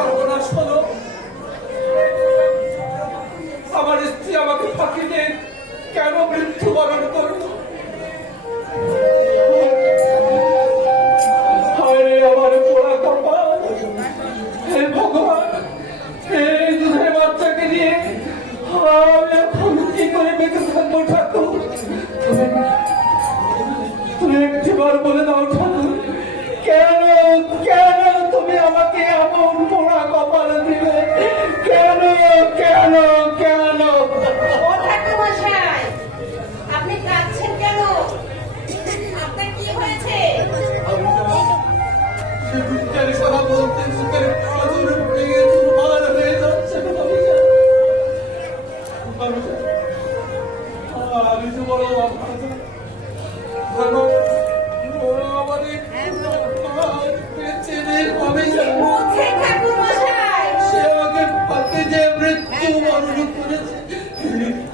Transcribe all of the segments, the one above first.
সর্বনাশ হলো। আমার স্ত্রী আমাকে ফাঁকি দিয়ে কেন মৃত্যুবরণ করলো? আমার পোড়া কপাল! হে ভগবান, এই দুধের বাচ্চাকে নিয়ে আমি এখন কি করে বেঁচে থাকবো ঠাকুর? তুমি একটিবার বলে দাও ঠাকুর, কেন কেন তুমি আমাকে এমন পোড়া কপাল দিলে? কেন কেন কেন? ও ঠাকুরমশাই, আপনি কাঁদছেন কেন? আপনার কি হয়েছে? আমি তো বড় ঠাকুরমশাই, সে আমাকে ফাঁকি দিয়ে মৃত্যু বরণ করেছে।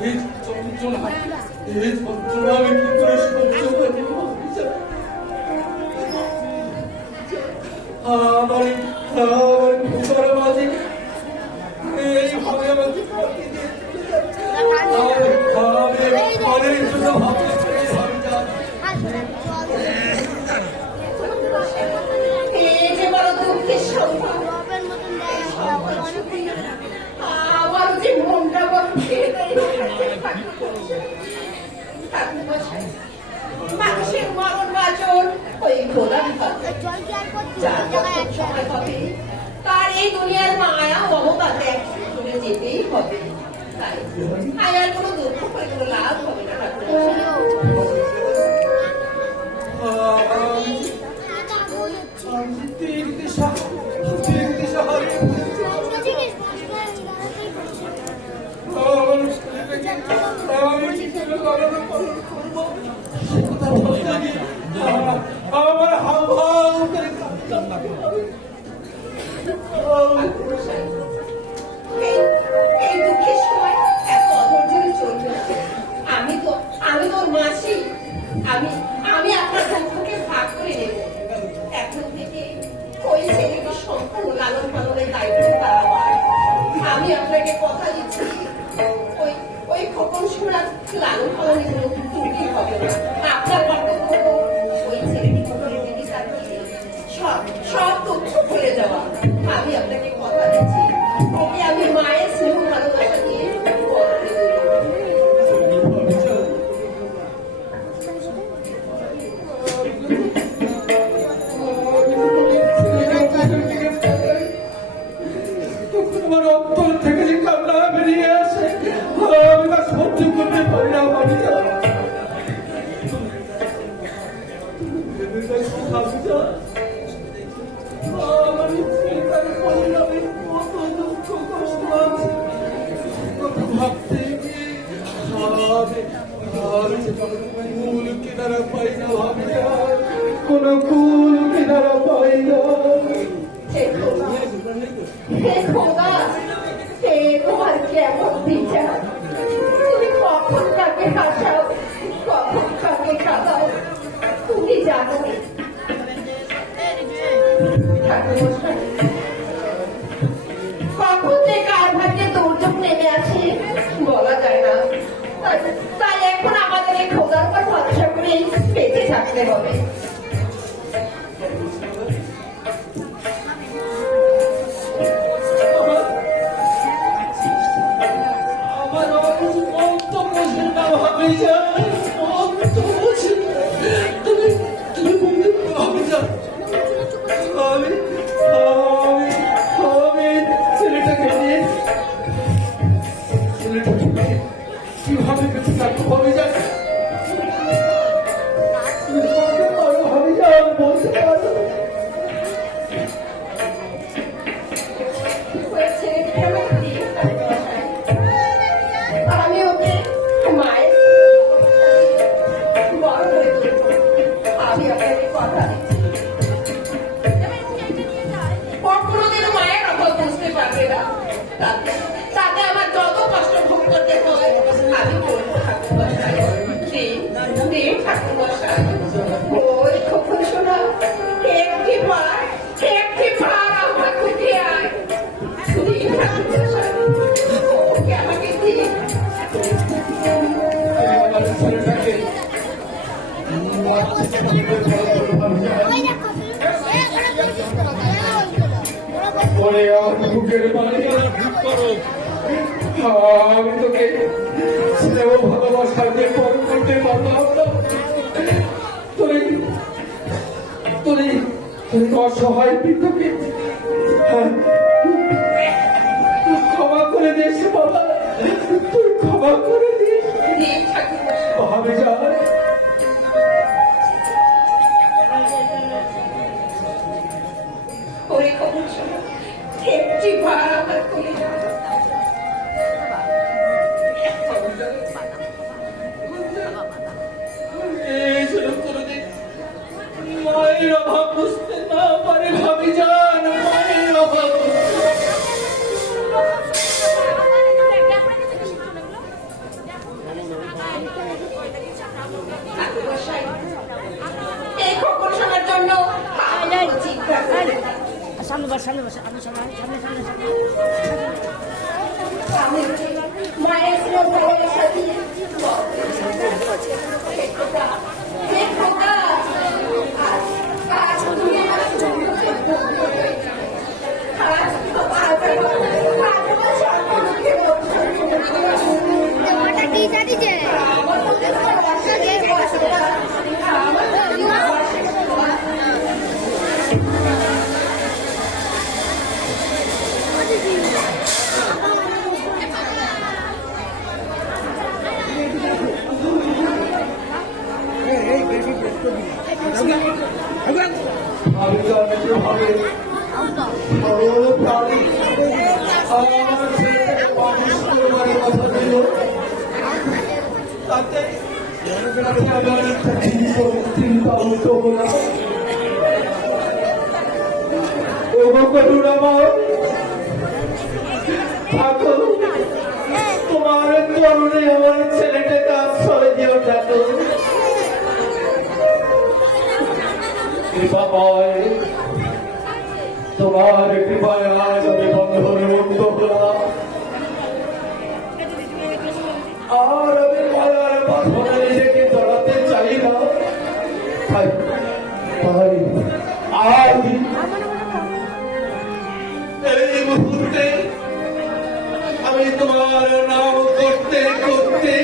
এই যন্ত্রণা আমি কি করে সহ্য করবো? আমার ঘরের মাঝে এইভাবে আমাকে ফাঁকি দিয়ে ঘরের জন্য ভাবতে এই যে বড় দুঃখের সংবাদ। আমার যে মনটা বড় ভেঙে ঠাকুরমশাই, মানুষের মরণ বাচন ওই খোদার হাতে। যার যখন সময় হবে তার এই দুনিয়ার মায়া মমতা ত্যাগ করে যেতেই হবে। তাই আর কোনো দুঃখ করে কোনো লাভ হবে না আমার হাওয়া এই দুঃখের সময় এত অধৈর্য চলবে না। আমি তোর মাসি, আমি আপনার দুঃখকে ভাগ করে নেব। এখন থেকে ওই ছেলেকে সম্পূর্ণ লালন পালনের দায়িত্ব তার আমার। আমি আপনাকে কথা দিচ্ছি, ওই খোকন সুরার লালন পালনে কোনো ত্রুটি হবে না। আপনার কর্তব্য ওই ছেলেকে খোকনের দিকে তাকিয়ে সব তথ্য ভুলে যাওয়া। আমি আপনাকে কথা দিচ্ছি, ওকে আমি মায়ের স্নেহ ভালোবাসা দিয়ে বড় করে আমার অন্তর থেকে যে কান্না বেরিয়ে আসে, আমি তা সহ্য করতে পারি না। ভাবতে কুল কিনারা পাই না, ভাবি কোন কুল কিনারা পাই না। তোমার কেমন বিচার? তুমি কখন কাকে হাসাও, কখন কাকে কাঁদাও, তুমি জানো। কখন যে কার ভাগ্যে দুর্যোগ নেমে আছে বলা যায় না। তাই এখন আমাদের এই খোদার উপর ভরসা করে বেঁচে থাকতে হবে। কিভাবে বেঁচে থাকবো? ওকে আমাকে দিন। আমি আমার ছেলেটাকে বাচ্চাকে নিয়ে বড় ভাবি যান। ওরে আমার বুকের পানি আমি তোকে স্নেহ ভালোবাসা দিয়ে পর করতে পারলাম না। তুই তুই তুই অসহায় বৃদ্ধকে ক্ষমা করে দিস বাবা, তুই ক্ষমা করে দিস। দিন ঠাকুর। ভাবে যায় ওরে খবর শোনো, একটি বার আমার করে যাও। মায়ের অভাব বুঝতে না পারে ভাবি যান, মায়ের অভাব ঠাকুরমশাই, এই খবর শোনার জন্য আমি চিন্তা করি না। সামনে বস, সামনে বস, সামনে সামনে সামনে সামনে সামনে। আমি মায়ের স্নেহ ভালোবাসা দিয়ে হে খোকা, হে খোকা, আজ তুমি আমার জন্য আজ আমার সম্পর্কে ওটা কি জানিছে? আমার মধ্যে ভালোবাসা দিয়ে বসা আমার ভাবি যান যেভাবে সরল প্রাণী আমার ছেলেটাকে মানুষ করবার কথা দিল, তাতে আমার চিন্তা উল্টো হলো। ওগো করুণাময়, থাকো তোমার চরণে আমার ছেলেটাকে আশ্রয় দিও ঠাকুর। কৃপাময়, তোমার কৃপায় আজ আমি বন্ধনে মুক্ত হলাম, আর আমি মায়ার বাঁধনে নিজেকে জড়াতে চাই না। তাই আজ এই মুহূর্তে আমি তোমার নাম করতে করতে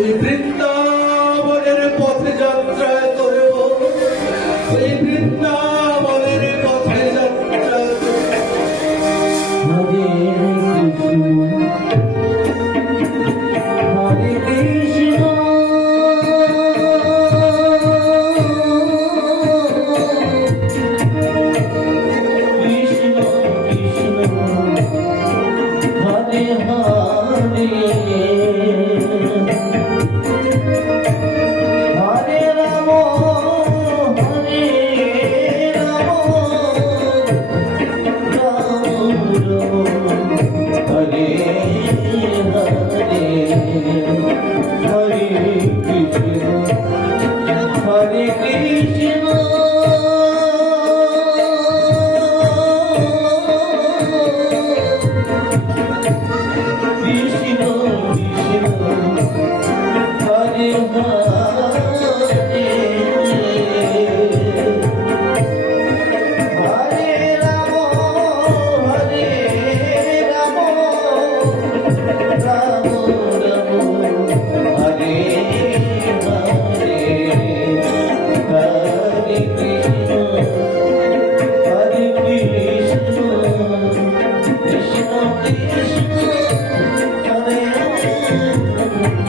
এই বৃন্দা